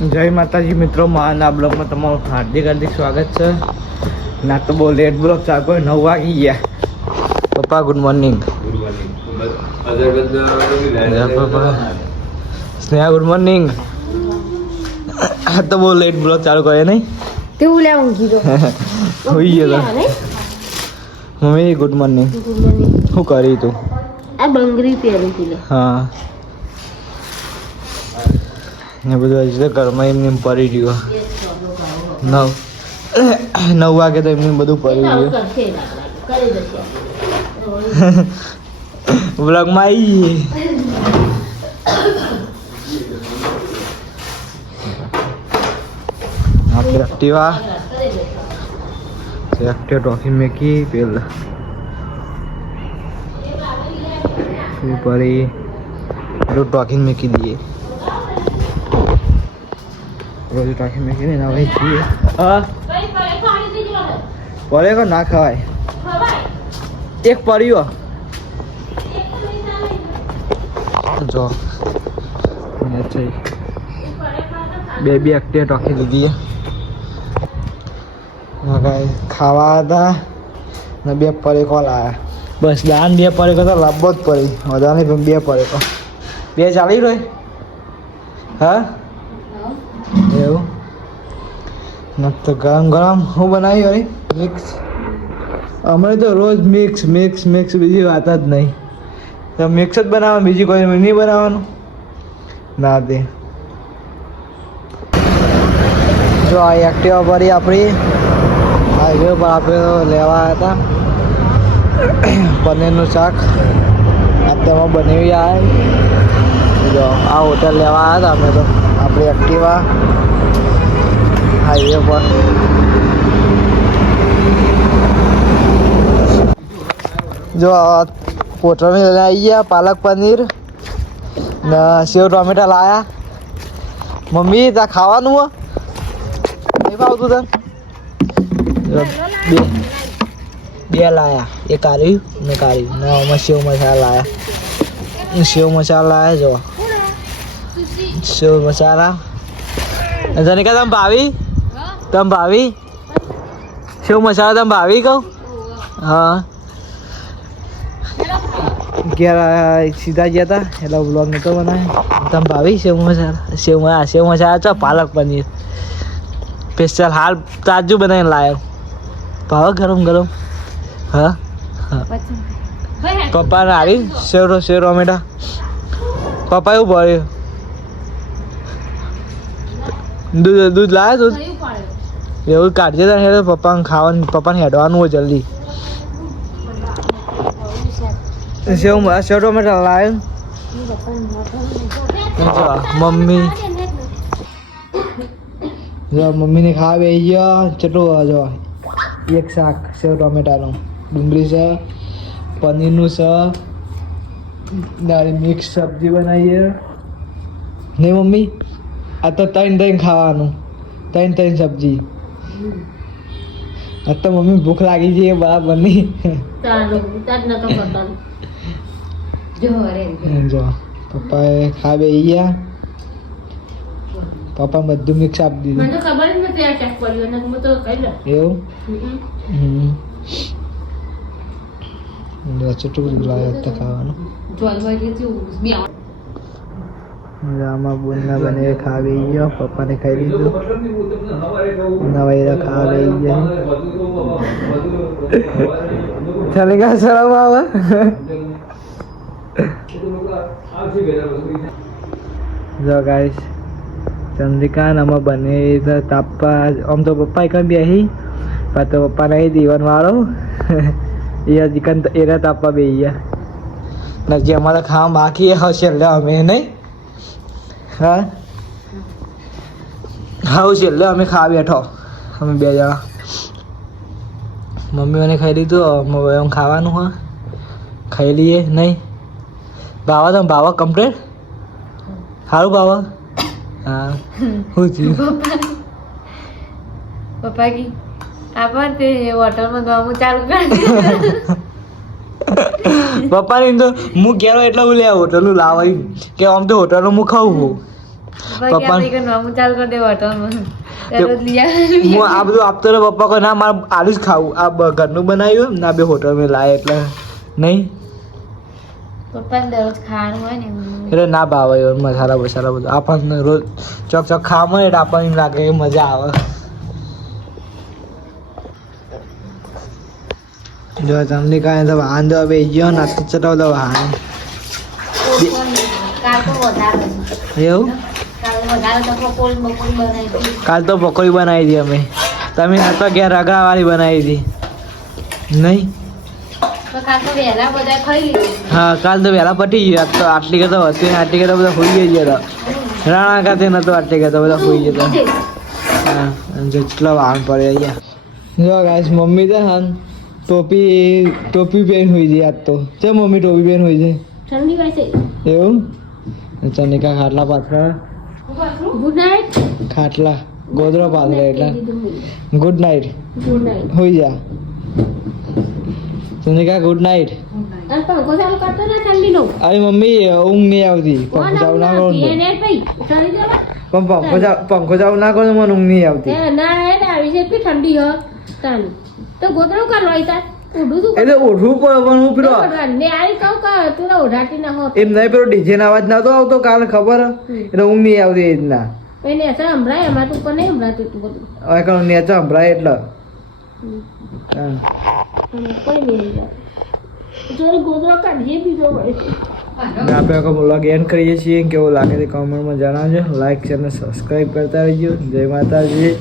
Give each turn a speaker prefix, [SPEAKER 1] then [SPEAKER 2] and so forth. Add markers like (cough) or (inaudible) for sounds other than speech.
[SPEAKER 1] જય માતાજી મિત્રો માના બ્લોગમાં તમારું હાર્દિક હાર્દિક સ્વાગત છે. ના તો બહુ લેટ બ્લોગ ચાલુ હોય નવ વાગી ગયા. પપ્પા good morning Sneha good morning આ તો બહુ લેટ બ્લોગ ચાલુ કરે નહીં.
[SPEAKER 2] તેવું લે ઊંઘી દો (laughs)
[SPEAKER 1] હોઈ ગયો તો. મમ્મી ગુડ મોર્નિંગ શું કરી તું?
[SPEAKER 2] આ બંગરી પહેરી હતી લે.
[SPEAKER 1] હા. ને બધું હજી ઘરમાં એમને એમ પડી રહ્યું નવ નવ વાગે તો એમને બધું પડી ગયું. (laughs) વ્લોગમાં આવી આપણે એક્ટિવા એક્ટિવા ટ્રોફી મેકી પેલા પરી પેલું ટોકીન મૂકી દઈએ. રોજ ટોકીન મૂકી દઈએ હવે જઈએ. હા? પડે ના ખવાય? એક પડ્યો. જો. બે બે એક્ટિવા લીધી છે. ખાવા હતા. ને બે પરેકો લાવ્યા બસ, દાન બે પરેકો તો લાવવો જ પડી. વધારે બે પરેકો. બે ચાલી રહ્યો હા? એવું? ન તો ગરમ ગરમ હું બનાવી વળી? મિક્સ અમે તો રોજ મિક્સ મિક્સ મિક્સ બીજી વાત જ નહીં. તો મિક્સ જ બનાવવાનું, બીજી કોઈ નહીં બનાવવાનું? ના તે જો આ એક્ટિવા પડી આપણી હાઈવે પર આપણે લેવા હતા પનીરનું શાક. આ તેમાં બનાવી આવ્યા જો, આ હોટલ લેવા આવ્યા હતા અમે તો. આપણી એક્ટિવા હાઈવે પર. જો, આ લઈને આવી ગયા, પાલક પનીર ને સેવ ટોમેટા લાયા. મમ્મી, ત્યાં ખાવાનું નહીં ભાવતું તને? બે લાયા. એક કાઢ્યું ને કાઢ્યું ને આમાં સેવ મસાલા લાયા. સેવ મસાલા લાયા જો. સેવ મસાલા. તને કે તમે ભાવી? તમે ભાવી? સેવ મસાલા તમે ભાવી કહું? હા. ઘેર સીધા ગયા હતા એટલે બ્લોગ નહોતો બનાવ્યો. તમે ભાવી સેવ મસાલા? સેવ આ સેવ મસાલા છો પાલક પનીર. સ્પેશિયલ હાલ તાજું બનાવીને લાવ્યો ભાવ ગરમ ગરમ. હા? પપ્પા હારી? શેરો સેવ ટોમેટા પપ્પા એવું ભર્યું દૂધ દૂધ લાવે દૂધ? એવું કાઢજે તારે હેડો પપ્પાને ખાવાનું પપ્પાને હેડવાનું હોય જલ્દી. સેવ સેવ ટોમેટા લાવ્યો મમ્મી. મમ્મીને ખાવા બેસી ગયો. ચટલું જો. એક શાક સેવ ટોમેટાનું ડુંગળી છે પનીરનું છે દાળી મિક્સ સબ્જી બનાવીએ. નહીં મમ્મી આ તો ત્રણ ત્રણ ખાવાનું ત્રણ ત્રણ સબ્જી. આ તો મમ્મી ભૂખ લાગી છે બરાબર નહીં
[SPEAKER 2] જો
[SPEAKER 1] પપ્પાએ ખા બે ગયા પપ્પા બધું મિક્સ આપી દીધું.
[SPEAKER 2] ખબર જ નથી આ ને
[SPEAKER 1] એવું? હમ.
[SPEAKER 2] હોય કે બી
[SPEAKER 1] આમાં બુનના બને ખાવી ગયો પપ્પાને ખાઈ લીધું. નવાઈરા ખાવા ગયા. ચાલે ગયા શરમ આવે? જો ગાઈસ ચંદ્રિકા આમાં બને તાપા આમ તો પપ્પા એક બેહી પણ તો પપ્પા નહીં દીવન વાળો. એ હજી એરા તાપવા બે ગયા જે અમારે ખાવા બાકી હશે એટલે અમે નહીં. હા? હા છેલ્લે અમે ખાવા બેઠો. અમે બે જણા. મમ્મીઓને ખાઈ લીધું હવે એમ ખાવાનું હા. ખાઈ લઈએ નહીં. બાવા તમે બાવા કમ્પ્લેટ સારું બાવા હા. (laughs) શું થયું
[SPEAKER 2] પપ્પા કી આપા તે હોટલમાં ગામું ચાલુ કરી
[SPEAKER 1] પપ્પાને તો હું ઘેરો એટલે હું લે હોટલનું લાવાય કે આમ તો હોટલનું હું ખાઉં હું પપ્પા-
[SPEAKER 2] આપણે ચાલુ કરી હોટલમાં.
[SPEAKER 1] હું આ બધું આપતો રહ્યો પપ્પા કોઈ ના મારે આલું જ ખાવું આ ઘરનું બનાવ્યું ના બે હોટલ મેં લાય એટલે નહીં. એટલે ના ભાવે મસાલા બસાલા બધું આપણને રોજ ચોક ચોક ખાવા મળે એટલે આપણને લાગે મજા આવે જો તમને કાંઈ તો વાંધો હવે ગયો ને તો
[SPEAKER 2] કાલ તો વધારે
[SPEAKER 1] એવું?
[SPEAKER 2] કાલ તો પકોડી બનાવી હતી.
[SPEAKER 1] હતી અમે. તમે તો ઘેર રગડાવાળી બનાવી હતી. નહીં? હા, કાલ તો વહેલા પટી ગયું. તો આટલી કરતા હતી આટલી કરતા બધા હોઈ ગયા હતા રાણા ખાતે નતો આટલી કરતા બધા હોઈ જતા હા, અને જેટલા વાહન પડે અહીંયા. જો ગાઈસ મમ્મી તો હા ટોપી ટોપી પહેન હોઈ છે આજ તો. છે મમ્મી ટોપી પહેન હોય છે?
[SPEAKER 2] ઠંડી હોય છે.
[SPEAKER 1] એવું? ચનિકા ખાટલા પાથરા?
[SPEAKER 2] ગુડ નાઇટ
[SPEAKER 1] ખાટલા. ગોદરો પાથરા એટલે. ગુડ નાઇટ
[SPEAKER 2] ગુડ
[SPEAKER 1] હોઈ જા. ચનિકા ગુડ નાઇટ અરે મમ્મી ઊંઘ નહીં આવતી. પંખો ના કરો પણ પંખો પંખો ચાલુ ના કરો મને ઊંઘ નહીં આવતી.
[SPEAKER 2] ના આવી છે ઠંડી હોય તાની તો ગોદડું કરવા તાર ઉડું
[SPEAKER 1] એટલે ઓઢવું પણ પણ હું પેલો
[SPEAKER 2] ને આરી કહું કે તું ના ઓઢાટી ના હોત.
[SPEAKER 1] એમ નહીં પેલો ડીજે ના અવાજ નતો આવતો કાલે ખબર? એટલે ઊંઘ નહીં આવતી એ રીતના.
[SPEAKER 2] એને અસર સંભળાય અમારે તો ઉપર નહીં સંભળાતું તું બધું.
[SPEAKER 1] હવે કણ નેચા સંભળાય એટલે. હા.
[SPEAKER 2] કોઈ નહીં જાય. જોડે કાઢીએ બીજો
[SPEAKER 1] આપણે વ્લોગ એન્ડ કરીએ છીએ. કેવો લાગે તે કોમેન્ટમાં જણાવજો. લાઈક છે અને સબસ્ક્રાઈબ કરતા રહેજો. જય માતાજી.